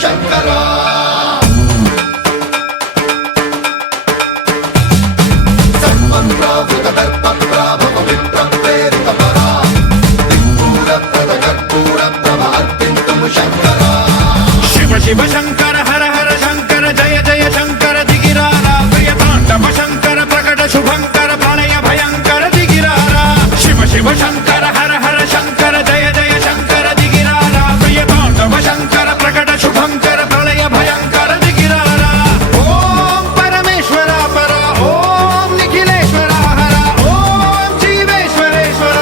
శంకరా సర్వప్రావృత దర్ప ప్రాభవ విప్ర ప్రేరిత పరా దిక్పూర ప్రద కర్పూర ప్రభ అర్పింతుము శంకరా శివ శివ శంకర హర హర శంకర జయ జయ శంకర దిగిరారా ప్రియ తాండవ శంకర ప్రకట శుభంకర ప్రళయ భయంకర దిగిరారా శివ శివ శంకర హర హర శంకర